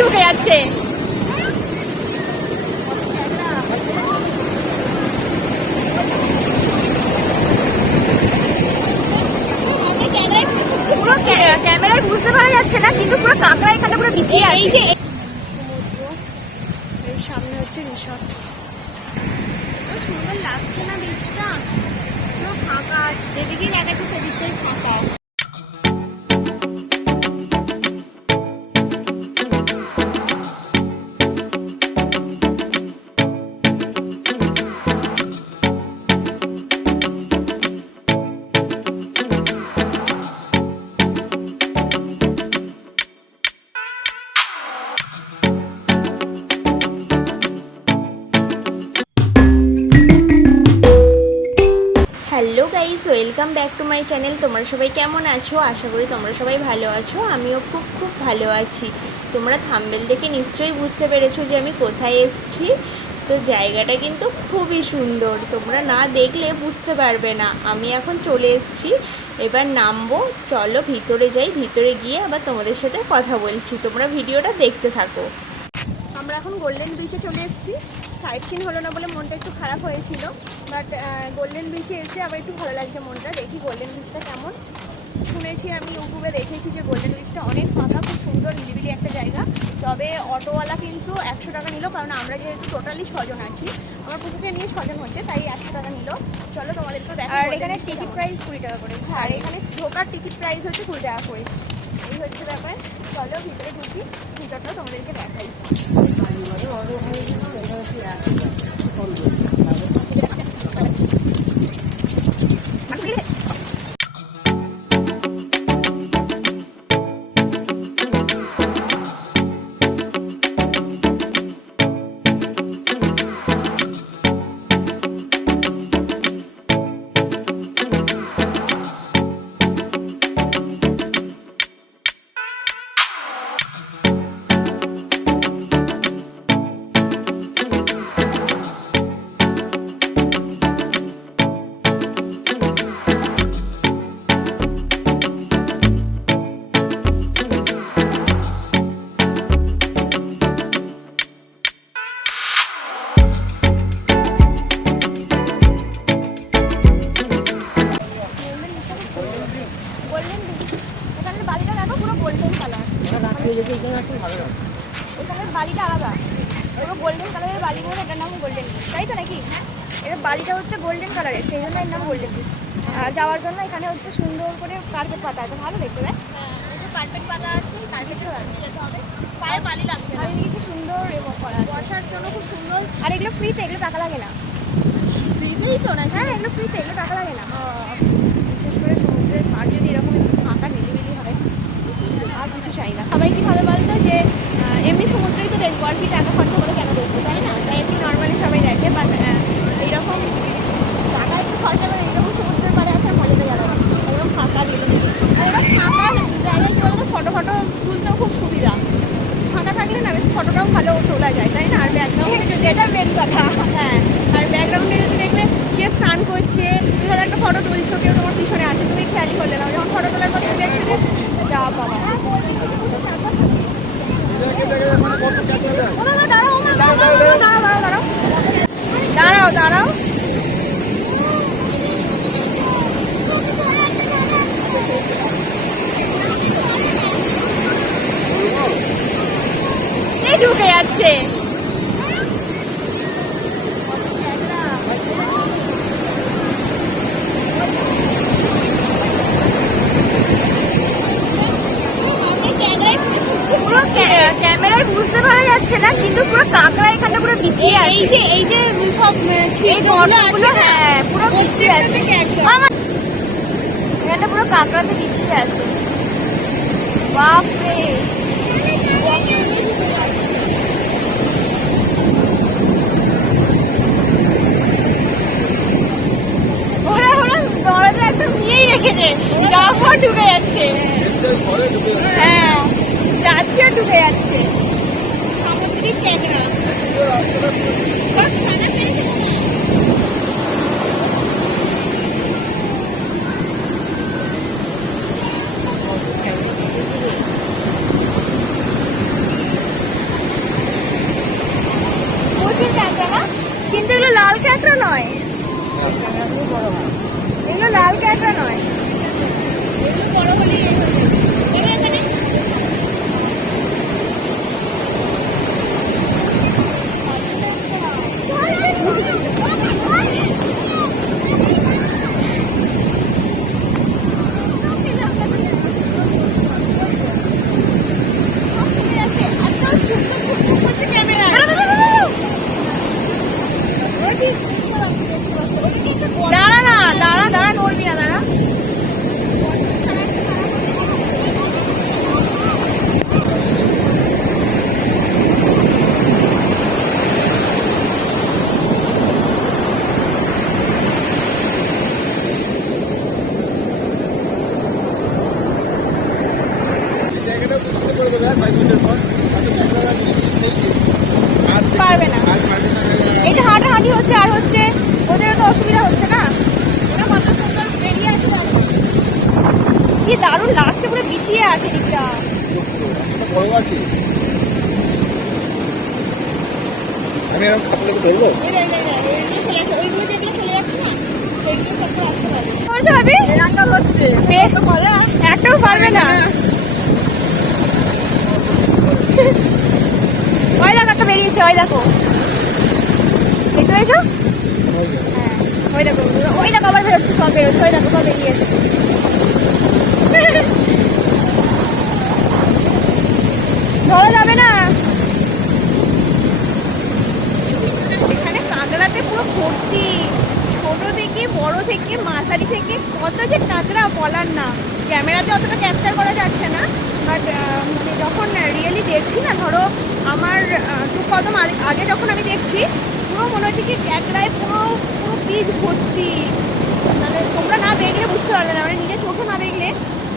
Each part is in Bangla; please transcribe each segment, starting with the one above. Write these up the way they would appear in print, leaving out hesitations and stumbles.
ঢুকে যাচ্ছে। পুরো ক্যামেরায় বুঝতে পারা যাচ্ছে না, কিন্তু পুরো কাঁকড়া এখানে পুরো বিছিয়ে আছে। এই যে সমুদ্র, এই সামনে হচ্ছে রিসর্ট। সুন্দর লাগছে না বিচটা, পুরো ফাঁকা, যেদিকেই দেখাচ্ছে সেদিকটাই ফাঁকা। Hello guys, welcome back to my channel. তোমরা সবাই কেমন আছো? আশা করি তোমরা সবাই ভালো আছো। আমিও খুব খুব ভালো আছি। তোমরা থাম্বনেল দেখে নিশ্চয়ই বুঝতে পেরেছো যে আমি কোথায় এসেছি। তো জায়গাটা কিন্তু খুবই সুন্দর, তোমরা না দেখলে বুঝতে পারবে না। আমি এখন চলে এসেছি, এবার নামবো। চলো ভিতরে যাই, ভিতরে গিয়ে আবার তোমাদের সাথে কথা বলছি। তোমরা ভিডিওটা দেখতে থাকো। আমরা এখন গোল্ডেন বিচে চলে এসেছি। সাইট সিন হলো না বলে মনটা একটু খারাপ হয়েছিল, বাট গোল্ডেন বিচে এসে আবার একটু ভালো লাগছে মনটা। দেখি গোল্ডেন বিচটা কেমন। শুনেছি, আমি ইউটিউবে দেখেছি যে গোল্ডেন বিচটা অনেক ফাঁকা, খুব সুন্দর নিরিবিলি একটা জায়গা। তবে অটোওয়ালা কিন্তু 100 টাকা নিল, কারণ আমরা যেহেতু টোটালি 6 জন আছি, আমার পুকুরকে নিয়ে 6 জন হচ্ছে, তাই 100 টাকা নিল। চলো তোমাদের তো দেখা। আর এখানে টিকিট প্রাইস 20 টাকা করে। আর এখানে ঢোকার টিকিট প্রাইস হচ্ছে 20 টাকা করে। এই হচ্ছে ব্যাপার। চলো ভিতরে ঢুকি, ভিতরটা তোমাদেরকে দেখাই। এখানের বাড়িটা আলাদা, পুরো গোল্ডেন কালারের বাড়ি বলে এটার নাম গোল্ডেন বিচ, তাই তো নাকি? এর বাড়িটা হচ্ছে গোল্ডেন কালারের, সেই জন্য এর নাম গোল্ডেন বিচ। যাওয়ার জন্য এখানে হচ্ছে সুন্দর করে কার্পেট পাতা আছে, ভালো দেখতে দেয়। কার্পেট পাতা আছে, কার্পেটে যেতে হবে, পায়ে বালি লাগবে না। কি সুন্দর করা আছে, বসার জন্য খুব সুন্দর। আর এগুলো ফ্রিতে, এগুলো টাকা লাগে না। ফ্রিতেই তো না? হ্যাঁ, এগুলো ফ্রিতে, এগুলো টাকা লাগে না। বিশেষ করে সমুদ্রের পাড় যদি এরকম একটু ফাঁকা নিরিবিলি হয়, আর কিছু চাই না। সবাই কি ভালো বলতো যে এমনি সমুদ্রেই তো দেখবো, আর কি টাকা খরচা করে কেন দেখবো, তাই না? তাই এমনি নর্মালি সবাই দেখে, বাট এইরকম টাকা একটু খরচা করে এইরকম সমুদ্রের পাড়ে আসার মজাটাই আলাদা। একদম ফাঁকা নিরিবিলি। আর এবার ফাঁকা জায়গায় কি বলতো, ফটো তুলতেও খুব সুবিধা। ফাঁকা থাকলে না বেশ ফটোটাও ভালো তোলা যায়, তাই না? আর ব্যাকগ্রাউন্ডে, যেটা মেন কথা, হ্যাঁ, আর ব্যাকগ্রাউন্ডে যদি দেখবে কে স্নান করছে, তুমি ধরো একটা ফটো তুলছো, কেউ তোমার পিছনে আছে, তুমি খেয়ালই করলে না, যখন ফটো তোলার পর তুমি দেখছো যে যা বাবা। দাঁড়াও দাঁড়াও, ঢুকে যাচ্ছে। ক্যামেরায় বুঝতে পারা যাচ্ছে না, কিন্তু পুরো কাঁকড়া এখানে পুরো বিছিয়ে আছে। এই যে সব হ্যাঁ, পুরো বিছিয়ে আছে এখানে, পুরো কাঁকড়াতে বিছিয়ে আছে। বাপরে, ওরা দরজা একদম নিয়েই রেখেছে, যাওয়ার ঢুকে যাচ্ছে। হ্যাঁ, যাচ্ছে আর ঢুকে যাচ্ছে। সামুদ্রিক ক্যামেরা সব সামনে ক্যাকড়া নয়, এগুলো লাল ক্যাকড়া নয়, এগুলো বড় হলেই এখানে দাঁড়া না, দাঁড়া দাঁড়া, নড়বি না, দাঁড়া। পারবে না, এই যে হাঁটাহাঁটি হচ্ছে আর হচ্ছে, ওদেরও তো অসুবিধা হচ্ছে না। ওরা কত সুন্দর বেরিয়ে আছে, কি দারুণ লাগছে, পুরো বিছিয়ে আছে দিকটা। আমি এখন খাপড়াকে ধরবো। একটাও পারবে না। ওই দেখো একটা বেরিয়েছে, ওই দেখো, দেখতে পেয়েছো? হ্যাঁ, ওই দেখো, ওই দেখো আবার বেরোচ্ছে, সব বেরোচ্ছে, ওই দেখো সব বেরিয়েছে। ধরা যাবে না। এখানে কাঁকড়াতে পুরো ভর্তি, ছোট থেকে বড় থেকে মাঝারি থেকে কত যে কাঁকড়া বলার না। ক্যামেরাতে অতটা ক্যাপচার করা যাচ্ছে না, বাট মানে যখন রিয়েলি দেখছি না, ধরো আমার দু কদম আগে যখন আমি দেখছি, পুরো মনে হচ্ছে কি ক্যাকড়ায় পুরো পুরো পিচ ভর্তি। মানে তোমরা না দেখলে বুঝতে পারবে না, মানে নিজের চোখে না দেখলে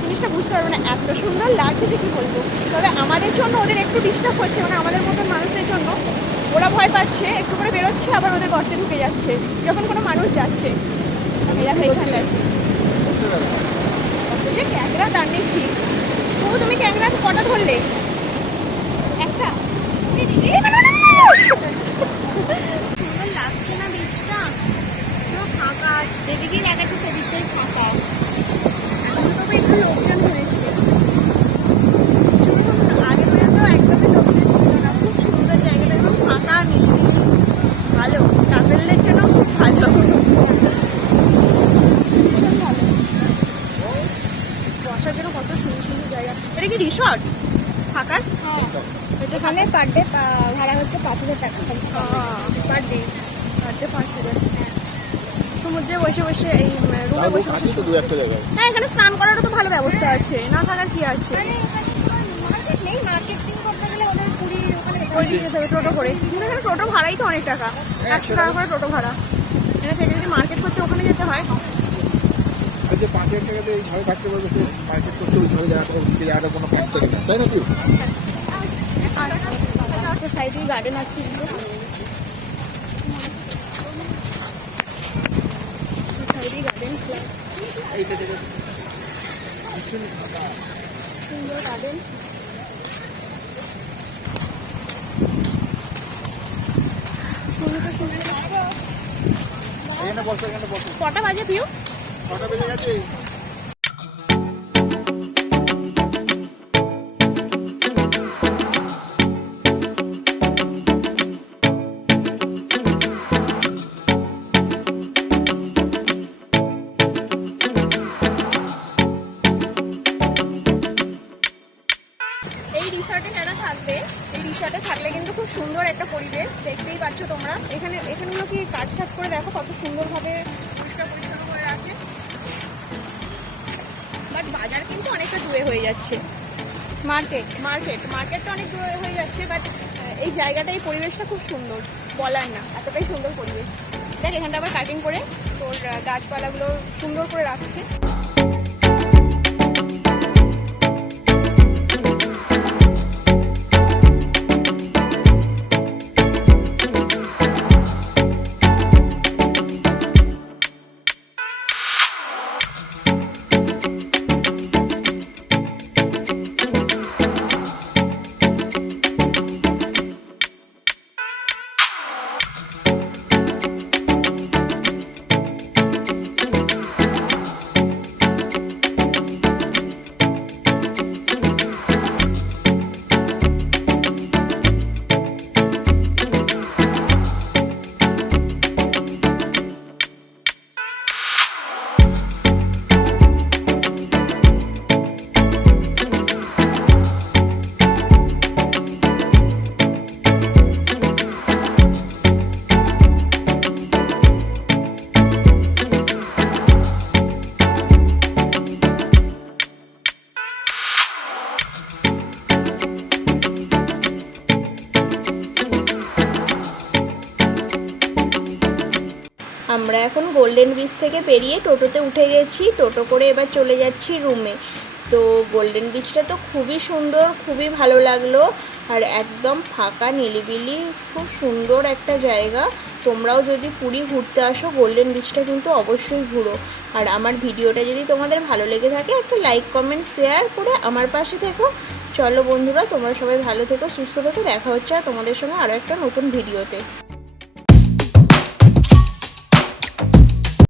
জিনিসটা বুঝতে পারবে না, এত সুন্দর লাগছে যে কী বলবো। তবে আমাদের জন্য ওদের একটু ডিস্টার্ব হচ্ছে, মানে আমাদের মতন মানুষদের জন্য ওরা ভয় পাচ্ছে, একটু করে বেরোচ্ছে, আবার ওদের গর্তে ঢুকে যাচ্ছে যখন কোনো মানুষ যাচ্ছে। এরা এইখানটায় যে ক্যাংরা তার নেই ঠিক। তুমি ক্যাংরা কটা ধরলে? একটা। সুন্দর লাগছে না বীজটা, পুরো ফাঁকা, যেদিকেই লাগাচ্ছে সেদিকটাই ফাঁকা। এখন তবে একটু লোকজন হয়েছে, আগে পর্যন্ত একদমই লোকজন ছিল না। খুব সুন্দর জায়গাটা, এবং ফাঁকা নিরিবিলি, ভালো, কাপেলদের জন্য খুব ভালো। বসার জন্য কত সুন্দর সুন্দর জায়গা। এটা কি রিসর্ট থাকার? এখানে পার ডে ভাড়া হচ্ছে 5,000 টাকা পার ডে, 5,000। সমুদ্রে বসে বসে এই রুমে বসে বসে, হ্যাঁ এখানে স্নান করারও তো ভালো ব্যবস্থা আছে, না থাকার কি আছে? নেই, মার্কেটিং করতে গেলে ওদের পুরী ওখানে যেতে হবে টোটো করে, কিন্তু এখানে টোটো ভাড়াই তো অনেক টাকা, 100 টাকা করে টোটো ভাড়া। এখানে থেকে যদি মার্কেট করতে ওখানে যেতে হয়, যে 5,000 টাকাতে এই ঘরে থাকতে পারবে, সে মার্কেট করতে ওই ঘরে জায়গাটা কোনো ফ্যাক্টরি না, তাই নাকি? সাইডে গার্ডেন আছে, সাইডে গার্ডেন প্লাস সুন্দর গার্ডেন। কটা বাজে পিউ? 6টা বেজে গেছে। এই রিসর্টে যারা থাকবে, এই রিসর্টে থাকলে কিন্তু খুব সুন্দর একটা পরিবেশ, দেখতেই পাচ্ছ তোমরা। এখানগুলো কি কাটছাট করে দেখো কত সুন্দরভাবে পরিষ্কার পরিচ্ছন্ন করে রাখে। বাট বাজার কিন্তু অনেকটা দূরে হয়ে যাচ্ছে, মার্কেটটা অনেক দূরে হয়ে যাচ্ছে। বাট এই জায়গাটা, এই পরিবেশটা খুব সুন্দর, বলার না, এতটাই সুন্দর পরিবেশ। দেখ এখানটা আবার কাটিং করে তোর গাছপালাগুলো সুন্দর করে রাখছে। আমরা এখন গোল্ডেন বিচ থেকে বেরিয়ে টোটোতে উঠে গেছি, টোটো করে এবার চলে যাচ্ছি রুমে। তো গোল্ডেন বিচটা তো খুবই সুন্দর, খুবই ভালো লাগলো, আর একদম ফাঁকা নিরিবিলি, খুব সুন্দর একটা জায়গা। তোমরাও যদি পুরী ঘুরতে আসো গোল্ডেন বিচটা কিন্তু অবশ্যই ঘুরো। আর আমার ভিডিওটা যদি তোমাদের ভালো লেগে থাকে একটা লাইক কমেন্ট শেয়ার করে আমার পাশে থেকো। চলো বন্ধুরা, তোমরা সবাই ভালো থেকো, সুস্থ থেকো, দেখা হচ্ছে আর তোমাদের সঙ্গে আরও একটা নতুন ভিডিওতে।